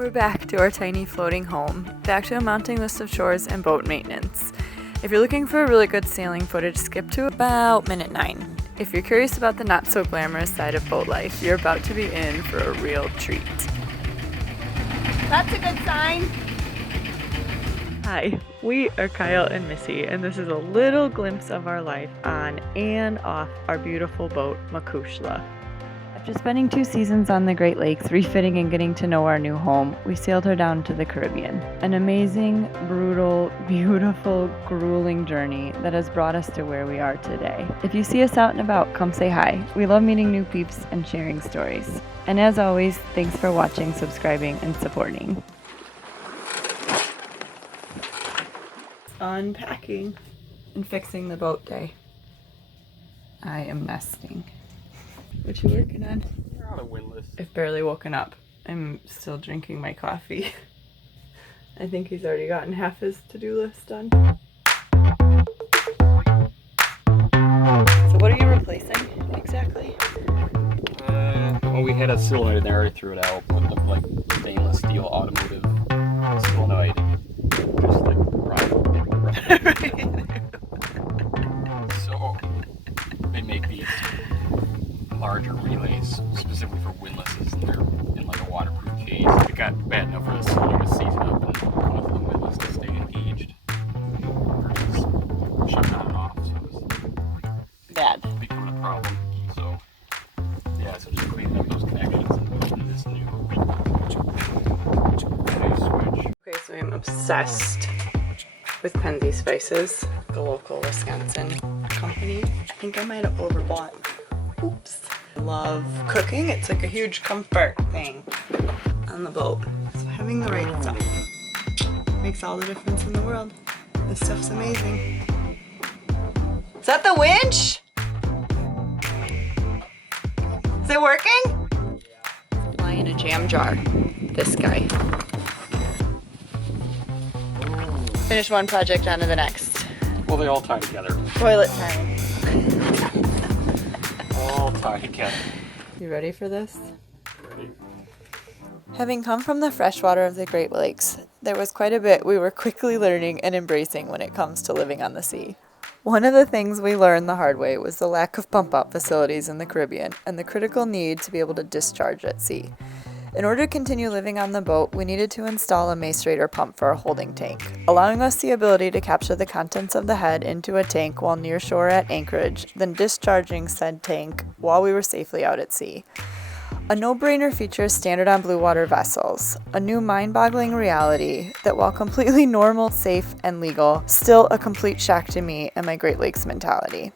We're back to our tiny floating home, back to a mounting list of chores and boat maintenance. If you're looking for a really good sailing footage, skip to about minute 9. If you're curious about the not so glamorous side of boat life, you're about to be in for a real treat. That's a good sign. Hi, we are Kyle and Missy, and this is a little glimpse of our life on and off our beautiful boat, Macushla. After spending 2 seasons on the Great Lakes, refitting and getting to know our new home, we sailed her down to the Caribbean. An amazing, brutal, beautiful, grueling journey that has brought us to where we are today. If you see us out and about, come say hi. We love meeting new peeps and sharing stories. And as always, thanks for watching, subscribing, and supporting. Unpacking and fixing the boat day. I am nesting. What you working on? We're on a windlass. I've barely woken up. I'm still drinking my coffee. I think he's already gotten half his to-do list done. So what are you replacing exactly? Well, we had a solenoid in there, I threw it out, put the like stainless steel automotive solenoid. Just like So they make these larger relays specifically for windlasses, and they're in like a waterproof case. It got bad enough for the solenoid to seize up and cause the windlass to stay engaged versus shutting on and off. So it's Bad. becoming a problem. So yeah, so just cleaning up those connections and putting this new switch. Okay, so I'm obsessed with Penzi Spices, the local Wisconsin company. I think I might have overbought. Oops. I love cooking. It's like a huge comfort thing on the boat. So having the right stuff makes all the difference in the world. This stuff's amazing. Is that the winch? Is it working? Fly in a jam jar. This guy. Finish one project onto the next. Well, they all tie together. Toilet time. All tie together. You ready for this? Ready? Having come from the freshwater of the Great Lakes, there was quite a bit we were quickly learning and embracing when it comes to living on the sea. One of the things we learned the hard way was the lack of pump-out facilities in the Caribbean and the critical need to be able to discharge at sea. In order to continue living on the boat, we needed to install a macerator pump for our holding tank, allowing us the ability to capture the contents of the head into a tank while near shore at anchorage, then discharging said tank while we were safely out at sea. A no-brainer feature standard on blue water vessels, a new mind-boggling reality that while completely normal, safe, and legal, still a complete shock to me and my Great Lakes mentality.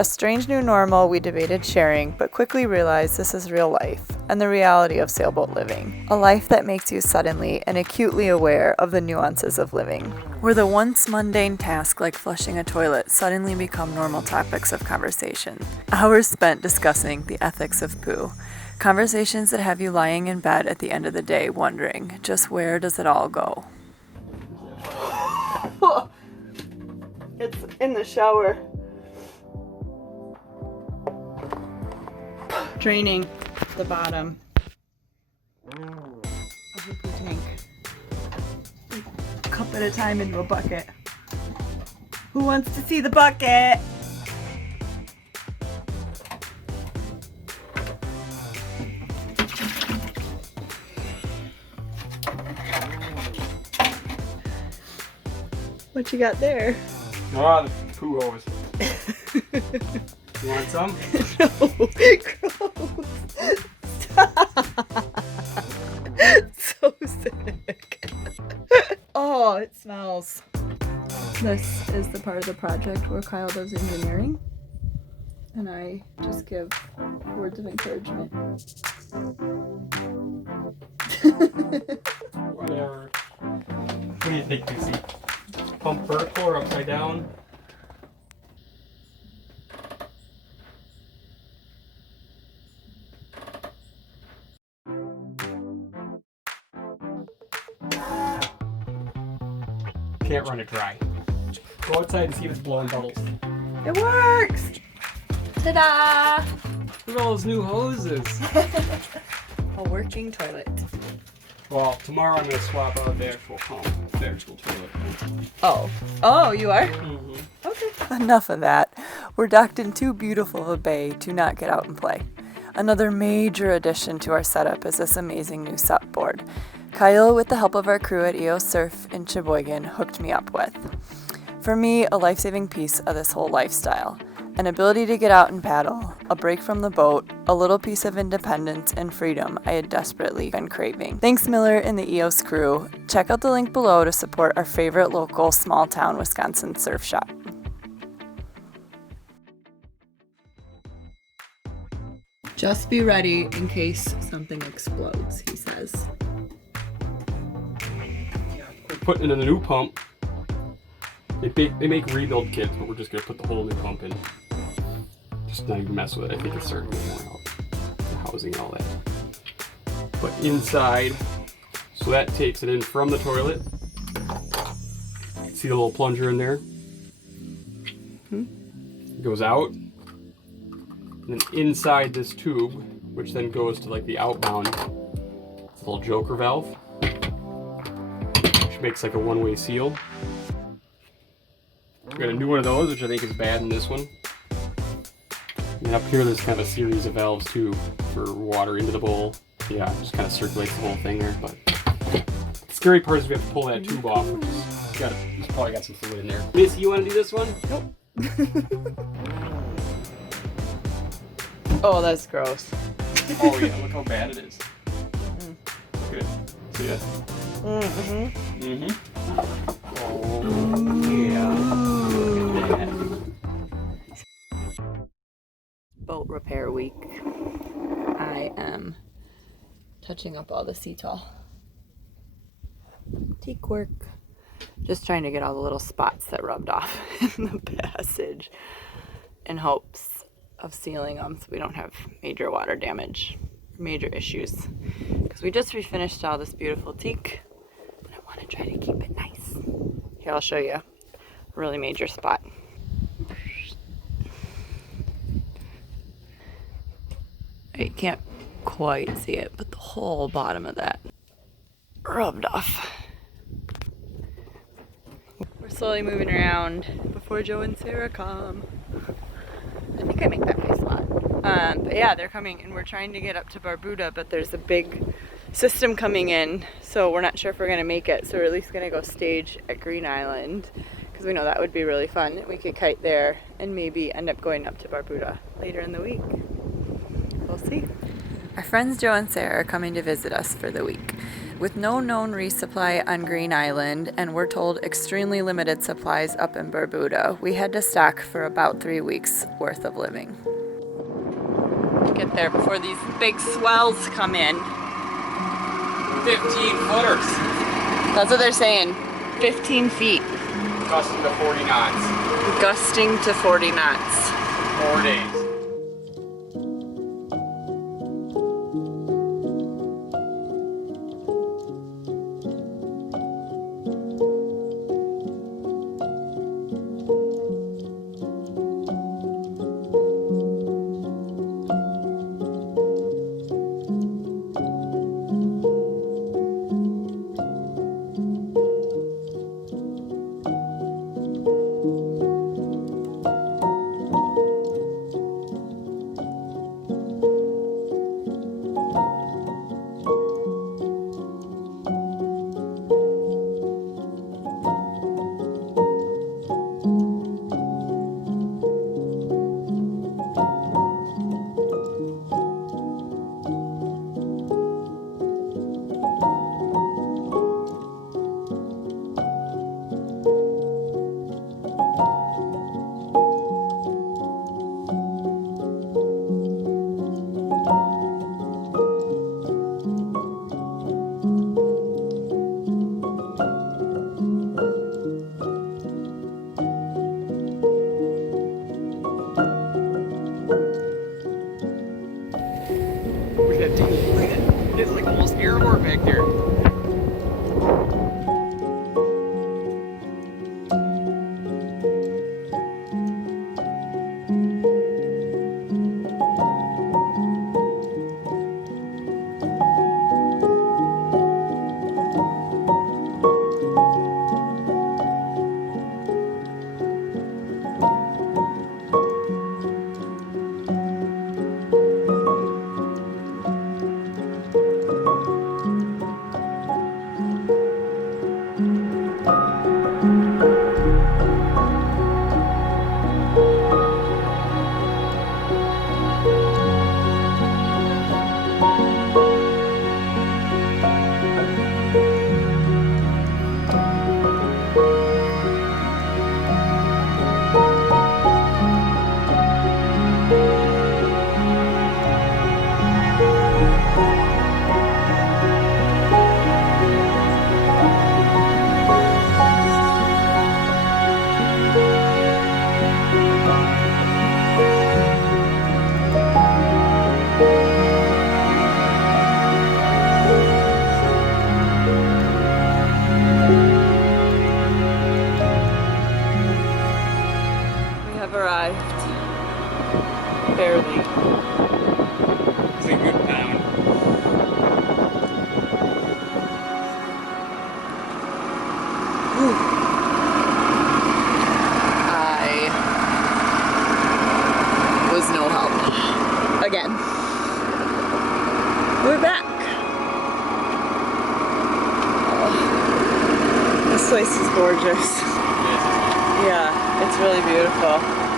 A strange new normal we debated sharing, but quickly realized this is real life and the reality of sailboat living. A life that makes you suddenly and acutely aware of the nuances of living, where the once mundane tasks like flushing a toilet suddenly become normal topics of conversation. Hours spent discussing the ethics of poo. Conversations that have you lying in bed at the end of the day wondering, just where does it all go? It's in the shower. Draining the bottom of the poo tank. A cup at a time into a bucket. Who wants to see the bucket? What you got there? Ah, the poo hose. You want some? No, gross. Stop. So sick. Oh, it smells. This is the part of the project where Kyle does engineering, and I just give words of encouragement. Whatever. What do you think, Lucy? Pump vertical or upside down? Can't run it dry. Go outside and see if it's blowing bubbles. It works! Ta-da! Look at all those new hoses. A working toilet. Well, tomorrow I'm going to swap out the actual pump, the actual toilet. Oh, you are? Mm-hmm. Okay. Enough of that. We're docked in too beautiful of a bay to not get out and play. Another major addition to our setup is this amazing new sup board. Kyle, with the help of our crew at EO Surf in Sheboygan, hooked me up with. For me, a life-saving piece of this whole lifestyle. An ability to get out and paddle, a break from the boat, a little piece of independence and freedom I had desperately been craving. Thanks Miller and the EOS crew. Check out the link below to support our favorite local small-town Wisconsin surf shop. Just be ready in case something explodes, he says. We're putting in a new pump. They make rebuild kits, but we're just going to put the whole new pump in. Just not even mess with it. I think it's starting to get worn out. The housing and all that. But inside, so that takes it in from the toilet. See the little plunger in there? It goes out. And then inside this tube, which then goes to like the outbound, it's a little joker valve, which makes like a one-way seal. We got a new one of those, which I think is bad in this one. And up here, there's kind of a series of valves too for water into the bowl. Yeah, just kind of circulates the whole thing there. But the scary part is we have to pull that tube off, which is it's probably got some fluid in there. Missy, you want to do this one? Nope. Oh, that's gross. Oh yeah, look how bad it is. Good. See ya. Oh yeah. Look at that. Boat repair week. I am touching up all the seatall. Teak work. Just trying to get all the little spots that rubbed off in the passage in hopes of sealing them so we don't have major water damage, major issues. Because we just refinished all this beautiful teak and I want to try to keep it nice. Here, I'll show you a really major spot. You can't quite see it, but the whole bottom of that rubbed off. We're slowly moving around before Joe and Sarah come. I think I make that face a lot. But yeah, they're coming and we're trying to get up to Barbuda, but there's a big system coming in, so we're not sure if we're going to make it. So we're at least going to go stage at Green Island because we know that would be really fun. We could kite there and maybe end up going up to Barbuda later in the week. We'll see. Our friends Joe and Sarah are coming to visit us for the week. With no known resupply on Green Island, and we're told extremely limited supplies up in Barbuda, we had to stock for about 3 weeks worth of living. Get there before these big swells come in. 15-footers. That's what they're saying. 15 feet. Gusting to 40 knots. Gusting to 40 knots. 4 days. It's like almost airborne back there. place is gorgeous. It is, isn't it? Yeah, it's really beautiful.